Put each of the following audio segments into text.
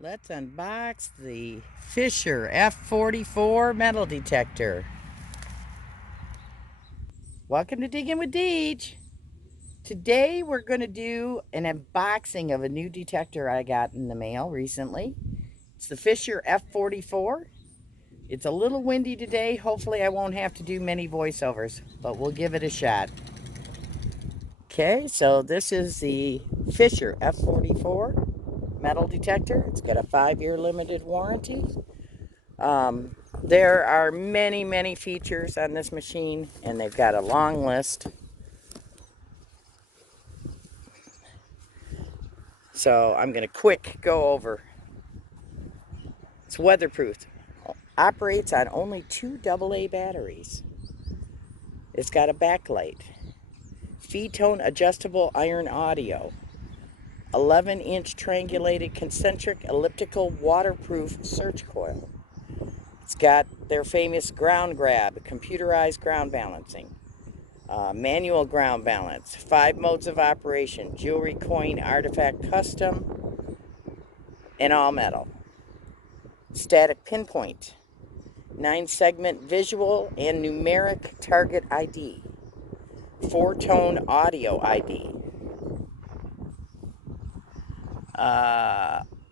Let's unbox the Fisher F44 metal detector. Welcome to Digging with Deej. Today we're going to do an unboxing of a new detector I got in the mail recently. It's the Fisher F44. It's a little windy today. Hopefully I won't have to do many voiceovers, but we'll give it a shot. Okay, so this is the Fisher F44 metal detector. It's got a 5-year limited warranty. There are many features on this machine, and they've got a long list. So I'm going to quick go over. It's weatherproof. Operates on only 2 AA batteries. It's got a backlight. Feed tone adjustable iron audio. 11-inch triangulated concentric elliptical waterproof search coil. It's got their famous ground grab, computerized ground balancing. Manual ground balance, 5 modes of operation, jewelry, coin, artifact, custom, and all metal. Static pinpoint, 9-segment visual and numeric target ID, 4-tone audio ID,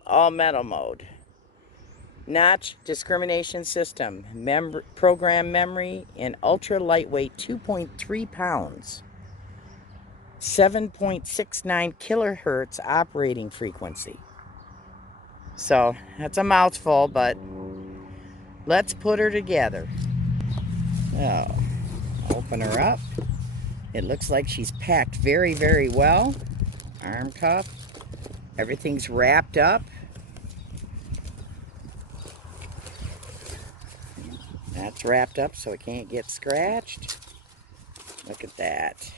all metal mode, notch discrimination system, program memory, and ultra lightweight 2.3 pounds. 7.69 kilohertz operating frequency. So that's a mouthful, but let's put her together. Oh, open her up. It looks like she's packed very well. Arm cuff. Everything's wrapped up. That's wrapped up so it can't get scratched. Look at that.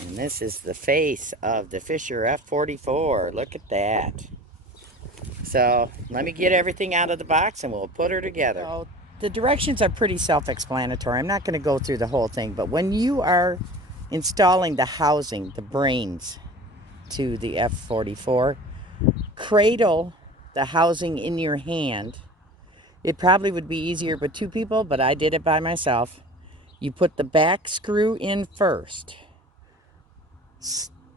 And this is the face of the Fisher F44. Look at that. So let me get everything out of the box and we'll put her together. So, the directions are pretty self-explanatory. I'm not going to go through the whole thing, but when you are installing the housing, the brains to the F44, cradle the housing in your hand. It probably would be easier with 2 people, but I did it by myself. You put the back screw in first.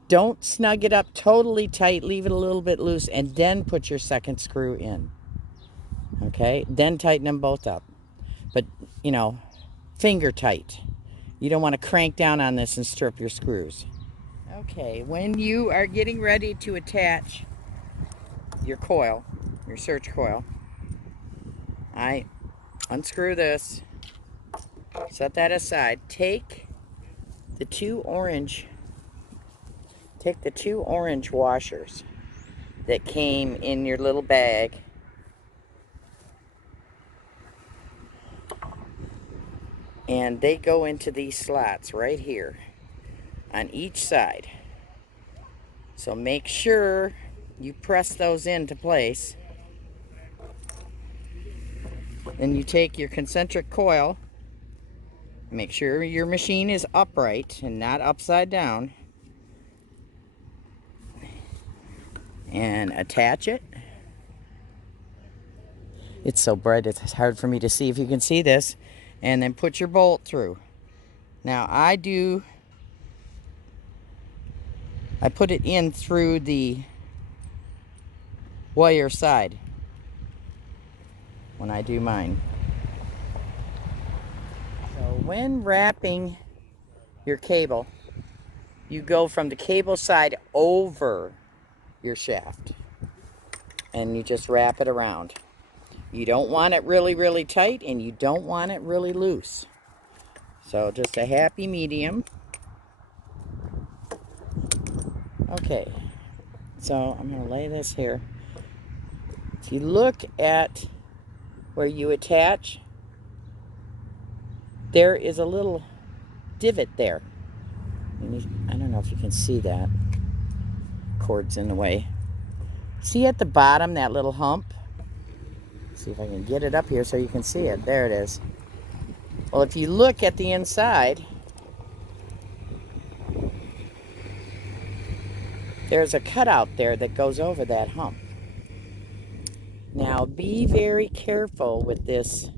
Don't snug it up totally tight, leave it a little bit loose, and then put your second screw in. Okay, then tighten them both up. But, you know, finger tight. You don't want to crank down on this and strip your screws. Okay, when you are getting ready to attach your coil, your search coil, I unscrew this, set that aside, take the 2 orange washers that came in your little bag, and they go into these slots right here on each side. So make sure you press those into place. Then you take your concentric coil, make sure your machine is upright and not upside down, and attach it. It's so bright it's hard for me to see if you can see this. And then put your bolt through. Now I put it in through the wire side when I do mine. So when wrapping your cable, you go from the cable side over your shaft and you just wrap it around. You don't want it really tight and you don't want it really loose. So just a happy medium. Okay, so I'm going to lay this here. If you look at where you attach, there is a little divot there. I don't know if you can see that. Cord's in the way. See at the bottom that little hump? See if I can get it up here so you can see it. There it is. Well, if you look at the inside, there's a cutout there that goes over that hump. Now be very careful with this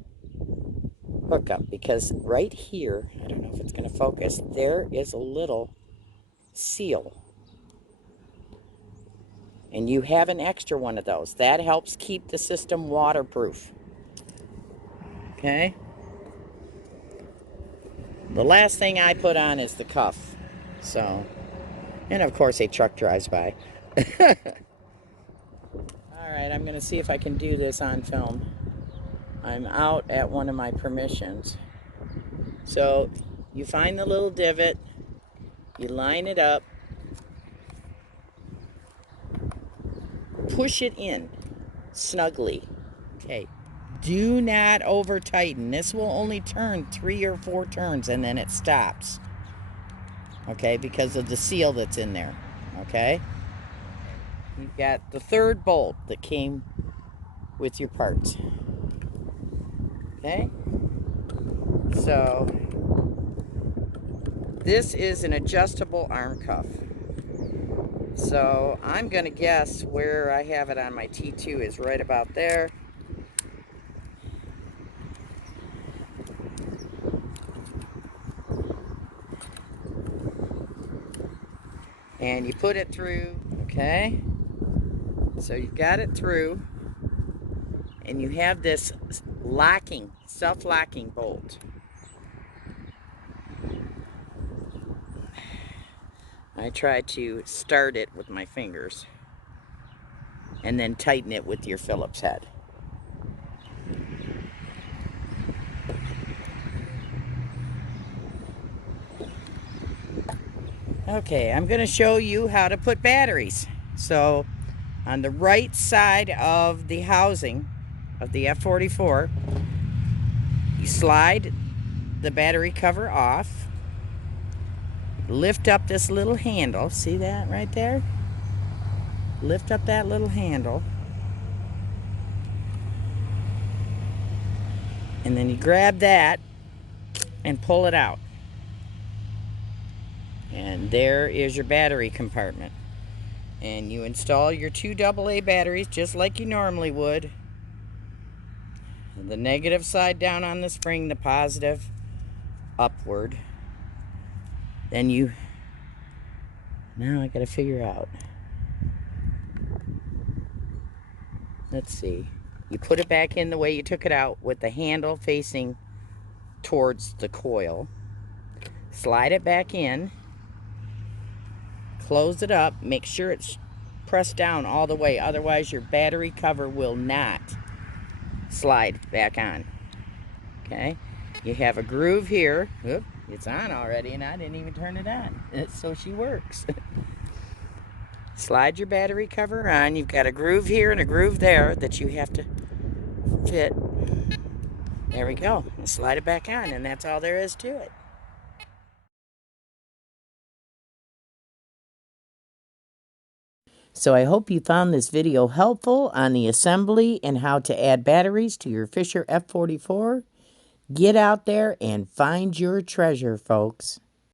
hookup, because right here, I don't know if it's going to focus, there is a little seal. And you have an extra one of those. That helps keep the system waterproof. Okay? The last thing I put on is the cuff. So, and of course a truck drives by. Alright, I'm going to see if I can do this on film. I'm out at one of my permissions. So, you find the little divot, you line it up, push it in snugly. Okay. Do not over tighten. This will only turn 3 or 4 turns and then it stops. Okay, because of the seal that's in there. Okay. You've got the third bolt that came with your parts. Okay. So this is an adjustable arm cuff. So I'm going to guess where I have it on my T2 is right about there. And you put it through, okay? So you've got it through, and you have this locking, self-locking bolt. I try to start it with my fingers and then tighten it with your Phillips head. Okay, I'm going to show you how to put batteries. So on the right side of the housing of the F44, you slide the battery cover off, lift up this little handle, see that right there? Lift up that little handle, and then you grab that and pull it out. And there is your battery compartment. And you install your 2 AA batteries just like you normally would. The negative side down on the spring, the positive upward. Then you, now I gotta figure out. Let's see. You put it back in the way you took it out with the handle facing towards the coil. Slide it back in. Close it up. Make sure it's pressed down all the way. Otherwise, your battery cover will not slide back on. Okay? You have a groove here. Oop, it's on already, and I didn't even turn it on. So she works. Slide your battery cover on. You've got a groove here and a groove there that you have to fit. There we go. And slide it back on, and that's all there is to it. So I hope you found this video helpful on the assembly and how to add batteries to your Fisher F44. Get out there and find your treasure, folks.